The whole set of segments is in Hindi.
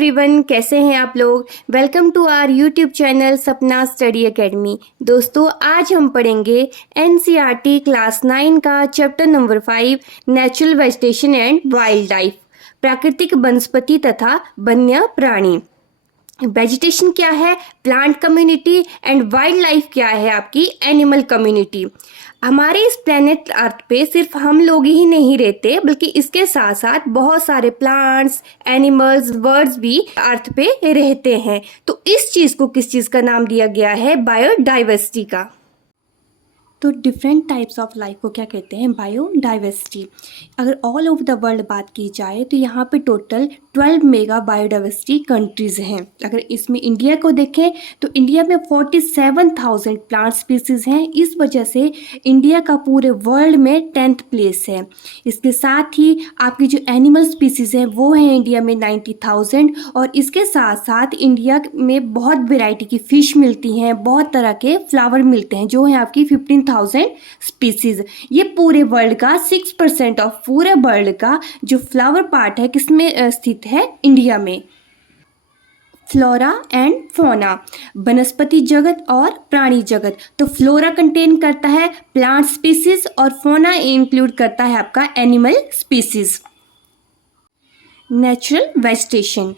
एवरीवन, कैसे हैं आप लोग। Welcome to our YouTube channel Sapna study academy. दोस्तों, आज हम पढ़ेंगे एनसीईआरटी क्लास 9 का chapter number 5 natural vegetation and wildlife, प्राकृतिक वनस्पति तथा वन्य प्राणी। वेजिटेशन क्या है, plant community, and wildlife क्या है, आपकी एनिमल कम्युनिटी। हमारे इस प्लेनेट अर्थ पे सिर्फ हम लोग ही नहीं रहते, बल्कि इसके साथ साथ बहुत सारे प्लांट्स, एनिमल्स, बर्ड्स भी अर्थ पे रहते हैं। तो इस चीज को किस चीज का नाम दिया गया है, बायोडाइवर्सिटी का। तो डिफरेंट टाइप्स ऑफ लाइफ को क्या कहते हैं, बायोडाइवर्सिटी। अगर ऑल ओवर द वर्ल्ड बात की जाए तो यहाँ पे टोटल 12 मेगा बायोडाइवर्सिटी कंट्रीज़ हैं। अगर इसमें इंडिया को देखें तो इंडिया में 47,000 प्लांट स्पीसीज़ हैं। इस वजह से इंडिया का पूरे वर्ल्ड में 10th प्लेस है। इसके साथ ही आपकी जो एनिमल स्पीसीज़ हैं वो हैं इंडिया में 90,000, और इसके साथ साथ इंडिया में बहुत वेराइटी की फ़िश मिलती हैं, बहुत तरह के फ्लावर मिलते हैं, जो हैं आपकी 15,000 स्पीसीज। ये पूरे वर्ल्ड का 6% ऑफ पूरे वर्ल्ड का जो फ्लावर पार्ट है किसमें स्थित है, इंडिया में। फ्लोरा एंड फोना, वनस्पति जगत और प्राणी जगत। तो फ्लोरा कंटेन करता है प्लांट स्पीसीज और फोना इंक्लूड करता है आपका एनिमल स्पीसीज। नेचुरल वेजिटेशन,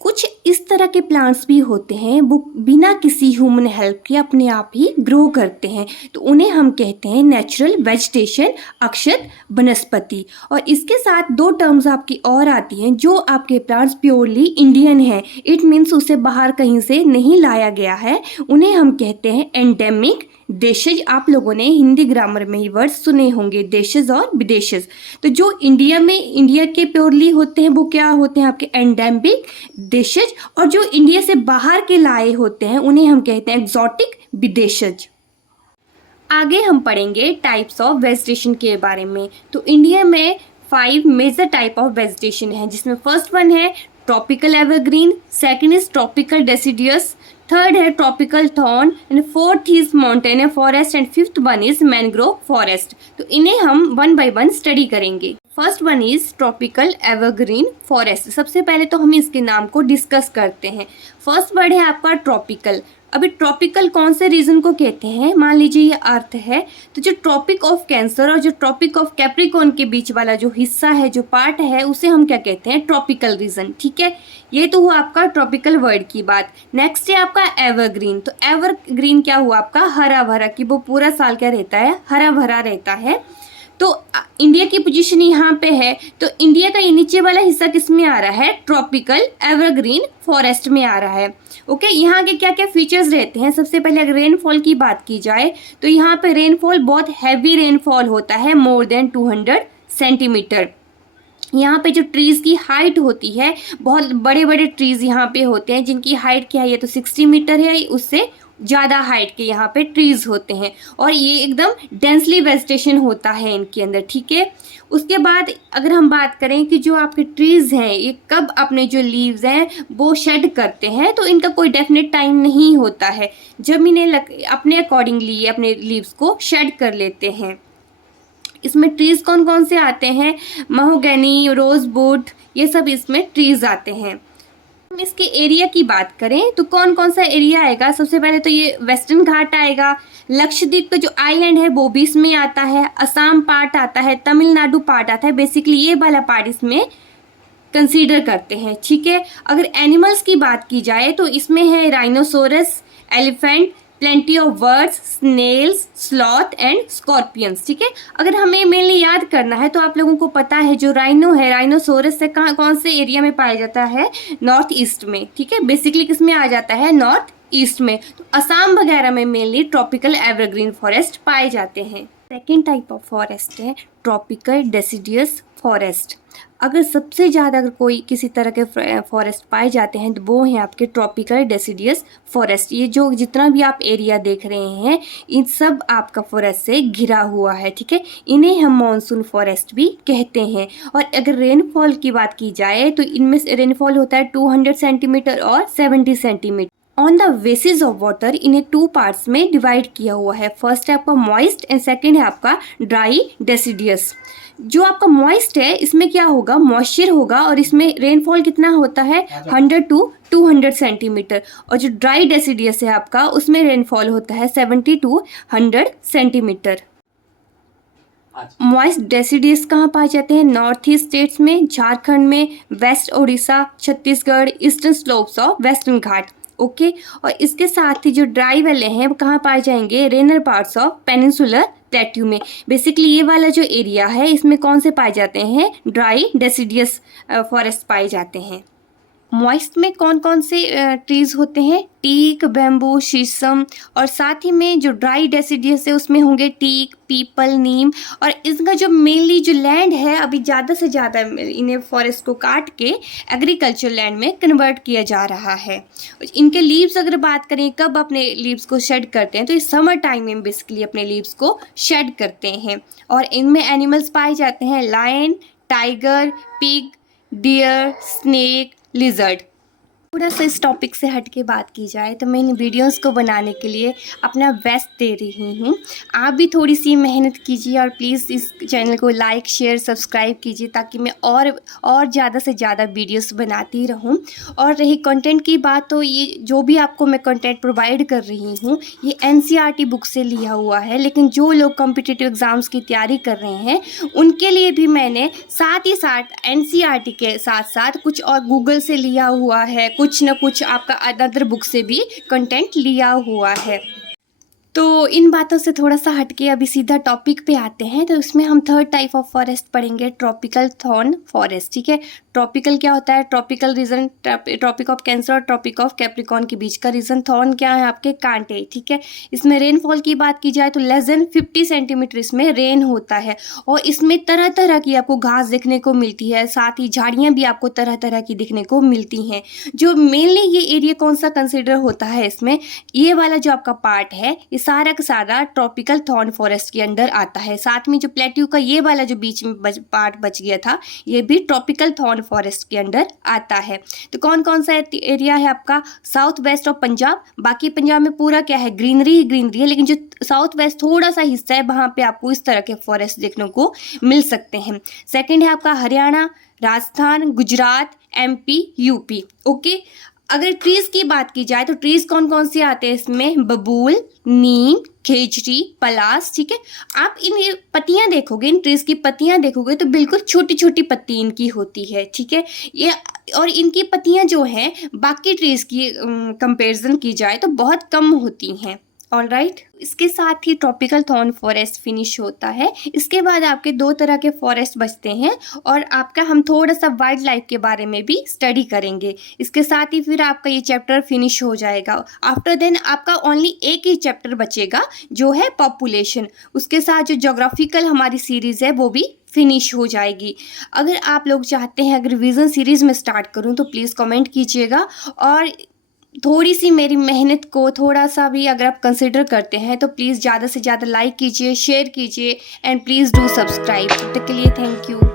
कुछ इस तरह के प्लांट्स भी होते हैं वो बिना किसी ह्यूमन हेल्प के अपने आप ही ग्रो करते हैं, तो उन्हें हम कहते हैं नेचुरल वेजिटेशन, अक्षत वनस्पति। और इसके साथ दो टर्म्स आपकी और आती हैं। जो आपके प्लांट्स प्योरली इंडियन हैं, इट मीन्स उसे बाहर कहीं से नहीं लाया गया है, उन्हें हम कहते हैं एंडेमिक देशज। आप लोगों ने हिंदी ग्रामर में ही वर्ड सुने होंगे, देशज और विदेशज। तो जो इंडिया के प्योरली होते हैं वो क्या होते हैं, आपके एंडेमिक देशज, और जो इंडिया से बाहर के लाए होते हैं उन्हें हम कहते हैं एक्सोटिक विदेशज। आगे हम पढ़ेंगे टाइप्स ऑफ वेजिटेशन के बारे में। तो इंडिया में 5 मेजर टाइप ऑफ वेजिटेशन है, जिसमें फर्स्ट वन है tropical evergreen, second is tropical deciduous, third है tropical thorn, and fourth is mountain forest, and fifth one is mangrove forest. तो इन्हें हम वन बाय वन स्टडी करेंगे। First one is tropical evergreen forest. सबसे पहले तो हम इसके नाम को डिस्कस करते हैं। फर्स्ट वर्ड है आपका ट्रॉपिकल। अभी ट्रॉपिकल कौन से रीजन को कहते हैं, मान लीजिए ये अर्थ है, तो जो ट्रॉपिक ऑफ कैंसर और जो ट्रॉपिक ऑफ कैप्रिकॉर्न के बीच वाला जो हिस्सा है, जो पार्ट है, उसे हम क्या कहते हैं, ट्रॉपिकल रीजन। ठीक है, ये तो हुआ आपका ट्रॉपिकल वर्ड की बात। नेक्स्ट है आपका एवरग्रीन। तो एवरग्रीन क्या हुआ आपका, हरा भरा, कि वो पूरा साल क्या रहता है, हरा भरा रहता है। तो इंडिया की पोजीशन यहाँ पे है, तो इंडिया का ये नीचे वाला हिस्सा किस में आ रहा है, ट्रॉपिकल एवरग्रीन फॉरेस्ट में आ रहा है। ओके, यहाँ के क्या क्या फीचर्स रहते हैं। सबसे पहले अगर रेनफॉल की बात की जाए तो यहाँ पे रेनफॉल बहुत हैवी रेनफॉल होता है, मोर देन 200 सेंटीमीटर। यहाँ पे जो ट्रीज की हाइट होती है, बहुत बड़े बड़े ट्रीज यहाँ पे होते हैं जिनकी हाइट क्या है, तो 60 मीटर है, उससे ज़्यादा हाइट के यहाँ पे ट्रीज होते हैं, और ये एकदम डेंसली वेजिटेशन होता है इनके अंदर। ठीक है, उसके बाद अगर हम बात करें कि जो आपके ट्रीज हैं ये कब अपने जो लीव्स हैं वो शेड करते हैं, तो इनका कोई डेफिनेट टाइम नहीं होता है, जब इन्हें अपने अकॉर्डिंगली ये अपने लीव्स को शेड कर लेते हैं। इसमें ट्रीज कौन कौन से आते हैं, महोगनी, रोजवुड, ये सब इसमें ट्रीज आते हैं। हम इसके एरिया की बात करें तो कौन कौन सा एरिया आएगा, सबसे पहले तो ये वेस्टर्न घाट आएगा, लक्षद्वीप का जो आइलैंड है वो भी इसमें आता है, असम पार्ट आता है, तमिलनाडु पार्ट आता है। बेसिकली ये वाला पार्ट इसमें कंसीडर करते हैं। ठीक है, अगर एनिमल्स की बात की जाए तो इसमें है rhinoceros, elephant, plenty of birds, snails, sloth and scorpions. ठीक है, अगर हमें मेनली याद करना है तो आप लोगों को पता है जो राइनो है, राइनोसोरस से कहाँ कौन से एरिया में पाया जाता है, नॉर्थ ईस्ट में। ठीक है, बेसिकली किस में आ जाता है, नॉर्थ ईस्ट में। तो असम वगैरह में मेनली ट्रॉपिकल एवरग्रीन फॉरेस्ट पाए जाते हैं। सेकेंड टाइप ऑफ फॉरेस्ट है ट्रॉपिकल डेसिडियस फॉरेस्ट। अगर सबसे ज़्यादा अगर कोई किसी तरह के फॉरेस्ट पाए जाते हैं तो वो हैं आपके ट्रॉपिकल डेसिडियस फॉरेस्ट। ये जो जितना भी आप एरिया देख रहे हैं इन सब आपका फॉरेस्ट से घिरा हुआ है। ठीक है, इन्हें हम मॉनसून फॉरेस्ट भी कहते हैं। और अगर रेनफॉल की बात की जाए तो इनमें से रेनफॉल होता है 200 सेंटीमीटर और 70 centimetre. On the basis of water इन्हें 2 पार्ट्स में डिवाइड किया हुआ है। फर्स्ट है आपका मॉइस्ट एंड सेकंड है आपका ड्राई डेसिडियस। जो आपका मॉइस्ट है इसमें क्या होगा, मॉइस्चर होगा और इसमें रेनफॉल कितना होता है 100 टू 200 सेंटीमीटर। और जो ड्राई डेसिडियस है आपका उसमें रेनफॉल होता है 70 टू 100 सेंटीमीटर। मॉइस्ट डेसिडियस कहाँ पाए जाते हैं, नॉर्थ ईस्ट स्टेट्स में, झारखंड में, west Orissa, Chhattisgarh, eastern slopes of western Ghat. Okay और इसके साथ ही जो ड्राई वाले हैं वो कहाँ पाए जाएंगे, रेनर पार्ट्स ऑफ पेनिनसुलर प्लेट्यू में। बेसिकली ये वाला जो एरिया है इसमें कौन से पाए जाते हैं, ड्राई डेसिडियस फॉरेस्ट पाए जाते हैं। मॉइस्ट में कौन कौन से ट्रीज होते हैं, टीक, बैम्बू, शीशम, और साथ ही में जो ड्राई डेसिडियस है उसमें होंगे टीक, पीपल, नीम। और इसका जो मेनली जो लैंड है अभी ज़्यादा से ज़्यादा इन्हें फॉरेस्ट को काट के एग्रीकल्चर लैंड में कन्वर्ट किया जा रहा है। इनके लीव्स अगर बात करें कब अपने लीव्स को शेड करते हैं तो इस समर टाइम में बेसिकली अपने लीव्स को शेड करते हैं। और इनमें एनिमल्स पाए जाते हैं lion, tiger, pig, deer, snake, lizard. थोड़ा सा इस टॉपिक से हट के बात की जाए तो मैं इन वीडियोस को बनाने के लिए अपना बेस्ट दे रही हूँ। आप भी थोड़ी सी मेहनत कीजिए और प्लीज़ इस चैनल को लाइक, शेयर, सब्सक्राइब कीजिए ताकि मैं और ज़्यादा से ज़्यादा वीडियोस बनाती रहूँ। और रही कंटेंट की बात तो ये जो भी आपको मैं कंटेंट प्रोवाइड कर रही हूँ ये NCERT बुक से लिया हुआ है, लेकिन जो लोग कॉम्पिटिटिव एग्ज़ाम्स की तैयारी कर रहे हैं उनके लिए भी मैंने साथ ही साथ NCERT के साथ साथ कुछ और गूगल से लिया हुआ है, कुछ न कुछ आपका अदर बुक से भी कंटेंट लिया हुआ है। तो इन बातों से थोड़ा सा हटके अभी सीधा टॉपिक पे आते हैं। तो इसमें हम 3rd टाइप ऑफ फॉरेस्ट पढ़ेंगे, ट्रॉपिकल थॉर्न फॉरेस्ट। ठीक है, ट्रॉपिकल क्या होता है, tropical region tropic of cancer और ट्रॉपिक ऑफ कैप्रिकॉर्न के बीच का रीजन। थॉर्न क्या है, आपके कांटे। ठीक है, इसमें रेनफॉल की बात की जाए तो लेस देन 50 सेंटीमीटर इसमें रेन होता है और इसमें तरह तरह की आपको घास देखने को मिलती है, साथ ही झाड़ियाँ भी आपको तरह तरह की दिखने को मिलती हैं। जो मेनली ये एरिया कौन सा कंसिडर होता है, इसमें ये वाला जो आपका पार्ट है ये सारा का सारा ट्रॉपिकल थॉर्न फॉरेस्ट के अंडर आता है। साथ में जो प्लेट्यू का ये वाला जो बीच में पार्ट बच गया था ये भी ट्रॉपिकल थॉर्न फॉरेस्ट के अंडर आता है। तो कौन कौन सा एरिया है आपका, साउथ वेस्ट ऑफ पंजाब। बाकी पंजाब में पूरा क्या है, ग्रीनरी ही ग्रीनरी है, लेकिन जो साउथ वेस्ट थोड़ा सा हिस्सा है वहाँ पे आपको इस तरह के फॉरेस्ट देखने को मिल सकते हैं। सेकेंड है आपका Haryana, Rajasthan, Gujarat, MP, UP। Okay, अगर ट्रीज की बात की जाए तो ट्रीज कौन कौन से आते हैं इसमें, बबूल, नीम, खेजड़ी, पलास। ठीक है, आप इन पत्तियां देखोगे, इन ट्रीज की पत्तियां देखोगे तो बिल्कुल छोटी छोटी पत्ती इनकी होती है। ठीक है, ये और इनकी पत्तियां जो हैं बाकी ट्रीज की कंपैरिजन की जाए तो बहुत कम होती हैं। ऑलराइट, इसके साथ ही ट्रॉपिकल थॉर्न फॉरेस्ट फिनिश होता है। इसके बाद आपके 2 तरह के फॉरेस्ट बचते हैं और आपका हम थोड़ा सा वाइल्ड लाइफ के बारे में भी स्टडी करेंगे। इसके साथ ही फिर आपका ये चैप्टर फिनिश हो जाएगा। आफ्टर देन आपका ओनली एक ही चैप्टर बचेगा जो है पॉपुलेशन। उसके साथ जो ज्योग्राफिकल हमारी सीरीज़ है वो भी फिनिश हो जाएगी। अगर आप लोग चाहते हैं अगर रिवीजन सीरीज़ में स्टार्ट करूं तो प्लीज़ कमेंट कीजिएगा और थोड़ी सी मेरी मेहनत को थोड़ा सा भी अगर आप कंसिडर करते हैं तो प्लीज़ ज़्यादा से ज़्यादा लाइक कीजिए, शेयर कीजिए एंड प्लीज़ डू सब्सक्राइब। तब तक के लिए थैंक यू।